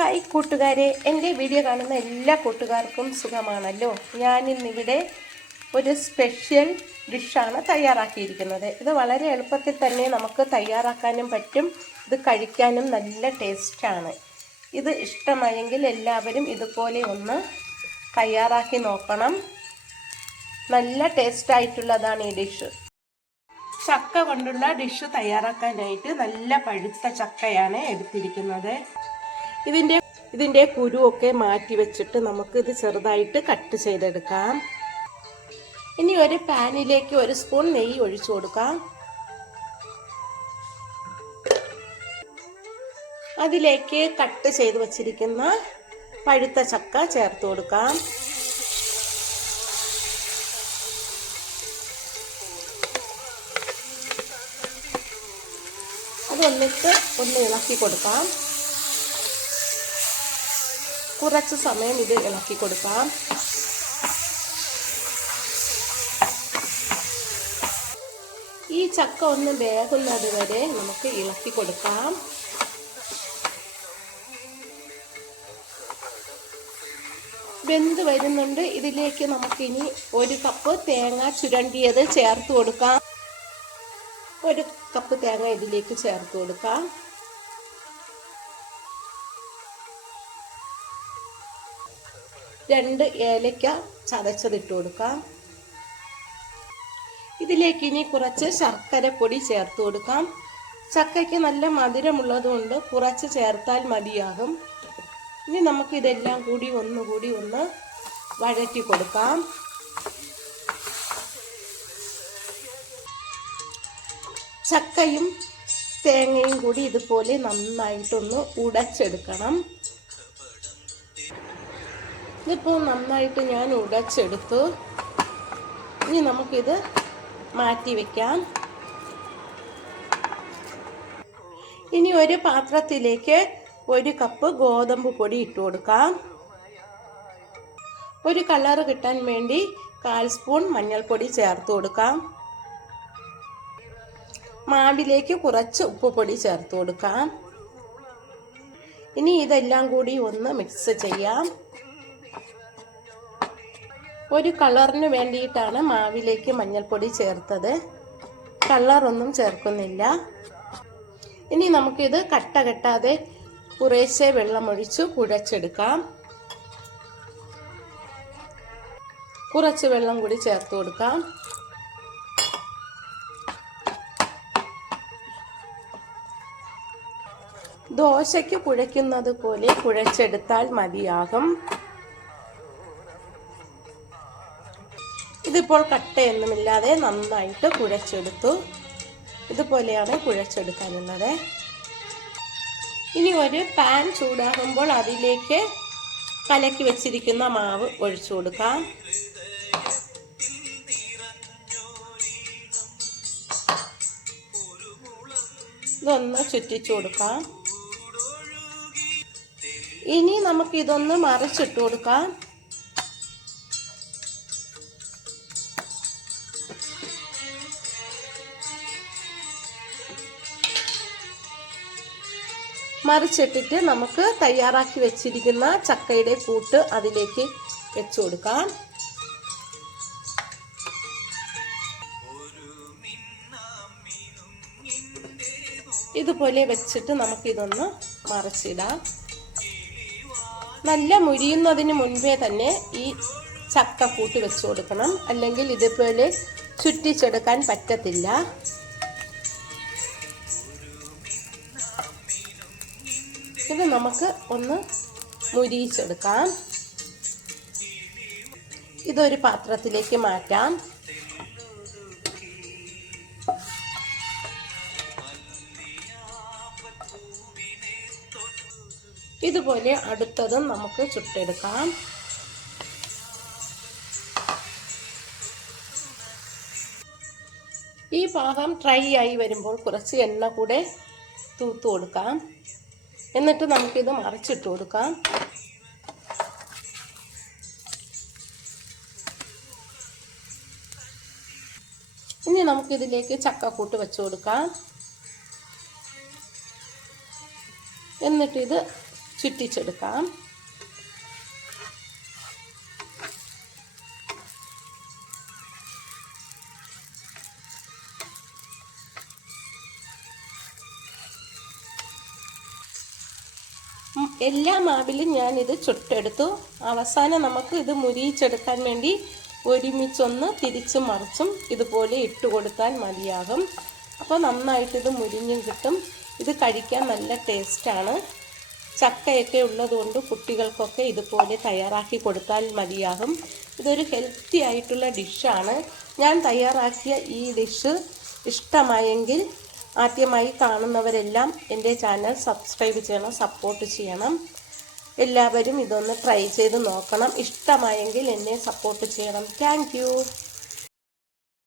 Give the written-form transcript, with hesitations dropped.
Hi കൂട്ടുകാരെ, എൻ്റെ video കാണുന്ന എല്ലാ കൂട്ടുകാർക്കും സുഖമാണല്ലോ. ഞാനിന്നിവിടെ ഒരു സ്പെഷ്യൽ ഡിഷാണ് തയ്യാറാക്കിയിരിക്കുന്നത്. ഇത് വളരെ എളുപ്പത്തിൽ തന്നെ നമുക്ക് തയ്യാറാക്കാനും പറ്റും. ഇത് കഴിക്കാനും നല്ല ടേസ്റ്റാണ്. ഇത് ഇഷ്ടമായെങ്കിൽ എല്ലാവരും ഇതുപോലെ ഒന്ന് തയ്യാറാക്കി നോക്കണം. നല്ല ടേസ്റ്റായിട്ടുള്ളതാണ് ഈ ഡിഷ്. ചക്ക കൊണ്ടുള്ള ഡിഷ് തയ്യാറാക്കാനായിട്ട് നല്ല പഴുത്ത ചക്കയാണ് എടുത്തിരിക്കുന്നത്. ഇതിൻ്റെ കുരുവൊക്കെ മാറ്റി വെച്ചിട്ട് നമുക്കിത് ചെറുതായിട്ട് കട്ട് ചെയ്തെടുക്കാം. ഇനി ഒരു പാനിലേക്ക് 1 സ്പൂൺ നെയ്യ് ഒഴിച്ചു കൊടുക്കാം. അതിലേക്ക് കട്ട് ചെയ്ത് വച്ചിരിക്കുന്ന പഴുത്ത ചക്ക ചേർത്ത് കൊടുക്കാം. അത് ഒന്ന് ഇളക്കി കൊടുക്കാം. കുറച്ച് സമയം ഇത് ഇളക്കി കൊടുക്കാം. ഈ ചക്ക ഒന്ന് വേകുന്നത് വരെ നമുക്ക് ഇളക്കി കൊടുക്കാം. വെന്ത് വരുന്നുണ്ട്. ഇതിലേക്ക് നമുക്കിനി 1 കപ്പ് തേങ്ങ ചുരണ്ടിയത് ചേർത്ത് കൊടുക്കാം. 1 കപ്പ് തേങ്ങ ഇതിലേക്ക് ചേർത്ത് കൊടുക്കാം. 2 ഏലക്ക ചതച്ചതിട്ട് കൊടുക്കാം. ഇതിലേക്ക് ഇനി കുറച്ച് ശർക്കരപ്പൊടി ചേർത്ത് കൊടുക്കാം. ചക്കയ്ക്ക് നല്ല മധുരമുള്ളതുകൊണ്ട് കുറച്ച് ചേർത്താൽ മതിയാകും. ഇനി നമുക്കിതെല്ലാം കൂടി ഒന്നുകൂടി ഒന്ന് വഴറ്റി കൊടുക്കാം. ചക്കയും തേങ്ങയും കൂടി ഇതുപോലെ നന്നായിട്ടൊന്ന് ഉടച്ചെടുക്കണം. ഇതിപ്പോൾ നന്നായിട്ട് ഞാൻ ഉടച്ചെടുത്തു. ഇനി നമുക്കിത് മാറ്റി വയ്ക്കാം. ഇനി ഒരു പാത്രത്തിലേക്ക് 1 കപ്പ് ഗോതമ്പ് പൊടി ഇട്ട് കൊടുക്കാം. ഒരു കളർ കിട്ടാൻ വേണ്ടി 1/4 സ്പൂൺ മഞ്ഞൾപ്പൊടി ചേർത്ത് കൊടുക്കാം. മാവിലേക്ക് കുറച്ച് ഉപ്പുപൊടി ചേർത്ത് കൊടുക്കാം. ഇനി ഇതെല്ലാം കൂടി ഒന്ന് മിക്സ് ചെയ്യാം. ഒരു കളറിന് വേണ്ടിയിട്ടാണ് മാവിലേക്ക് മഞ്ഞൾപ്പൊടി ചേർത്തത്. കളറൊന്നും ചേർക്കുന്നില്ല. ഇനി നമുക്കിത് കട്ട കെട്ടാതെ കുറേശ്ശെ വെള്ളമൊഴിച്ച് കുഴച്ചെടുക്കാം. കുറച്ച് വെള്ളം കൂടി ചേർത്ത് കൊടുക്കാം. ദോശയ്ക്ക് കുഴയ്ക്കുന്നത് പോലെ കുഴച്ചെടുത്താൽ മതിയാകും. ഇതിപ്പോൾ കട്ടയൊന്നുമില്ലാതെ നന്നായിട്ട് കുഴച്ചെടുത്തു. ഇതുപോലെയാണ് കുഴച്ചെടുക്കാനുള്ളത്. ഇനി ഒരു പാൻ ചൂടാകുമ്പോൾ അതിലേക്ക് കലക്കി വെച്ചിരിക്കുന്ന മാവ് ഒഴിച്ചു കൊടുക്കാം. ഇതൊന്ന് ചുറ്റിച്ചു കൊടുക്കാം. ഇനി നമുക്കിതൊന്ന് മറിച്ചിട്ട് കൊടുക്കാം. മറിച്ചിട്ടിട്ട് നമുക്ക് തയ്യാറാക്കി വെച്ചിരിക്കുന്ന ചക്കയുടെ കൂട്ട് അതിലേക്ക് വെച്ചു കൊടുക്കാം. ഇതുപോലെ വെച്ചിട്ട് നമുക്കിതൊന്ന് മറിച്ചിടാം. നല്ല മുരിയുന്നതിന് മുൻപേ തന്നെ ഈ ചക്ക കൂട്ട് വെച്ചു കൊടുക്കണം. അല്ലെങ്കിൽ ഇതുപോലെ ചുറ്റിച്ചെടുക്കാൻ പറ്റത്തില്ല. ഇത് നമുക്ക് ഒന്ന് മുരിയിച്ചെടുക്കാം. ഇതൊരു പാത്രത്തിലേക്ക് മാറ്റാം. ഇതുപോലെ അടുത്തതും നമുക്ക് ചുട്ടെടുക്കാം. ഈ പാകം ഡ്രൈ ആയി വരുമ്പോൾ കുറച്ച് എണ്ണ കൂടെ തൂത്ത് കൊടുക്കാം. എന്നിട്ട് നമുക്കിത് മറിച്ചിട്ട് കൊടുക്കാം. ഇനി നമുക്കിതിലേക്ക് ചക്കക്കൂട്ട് വെച്ച് കൊടുക്കാം. എന്നിട്ടിത് ചുറ്റിച്ചെടുക്കാം. എല്ലാ മാവിലും ഞാനിത് ചുട്ടെടുത്തു. അവസാനം നമുക്ക് ഇത് മുരിയിച്ചെടുക്കാൻ വേണ്ടി ഒരുമിച്ചൊന്ന് തിരിച്ചും മറിച്ചും ഇതുപോലെ ഇട്ട് കൊടുത്താൽ മതിയാകും. അപ്പോൾ നന്നായിട്ടിത് മുരിഞ്ഞും കിട്ടും. ഇത് കഴിക്കാൻ നല്ല ടേസ്റ്റാണ്. ചക്കയൊക്കെ ഉള്ളതുകൊണ്ട് കുട്ടികൾക്കൊക്കെ ഇതുപോലെ തയ്യാറാക്കി കൊടുത്താൽ മതിയാകും. ഇതൊരു ഹെൽത്തി ആയിട്ടുള്ള ഡിഷാണ്. ഞാൻ തയ്യാറാക്കിയ ഈ ഡിഷ് ഇഷ്ടമായെങ്കിൽ ആദ്യമായി കാണുന്നവരെല്ലാം എൻ്റെ ചാനൽ സബ്സ്ക്രൈബ് ചെയ്യണം, സപ്പോർട്ട് ചെയ്യണം. എല്ലാവരും ഇതൊന്ന് ട്രൈ ചെയ്ത് നോക്കണം. ഇഷ്ടമായെങ്കിൽ എന്നെ സപ്പോർട്ട് ചെയ്യണം. Thank you.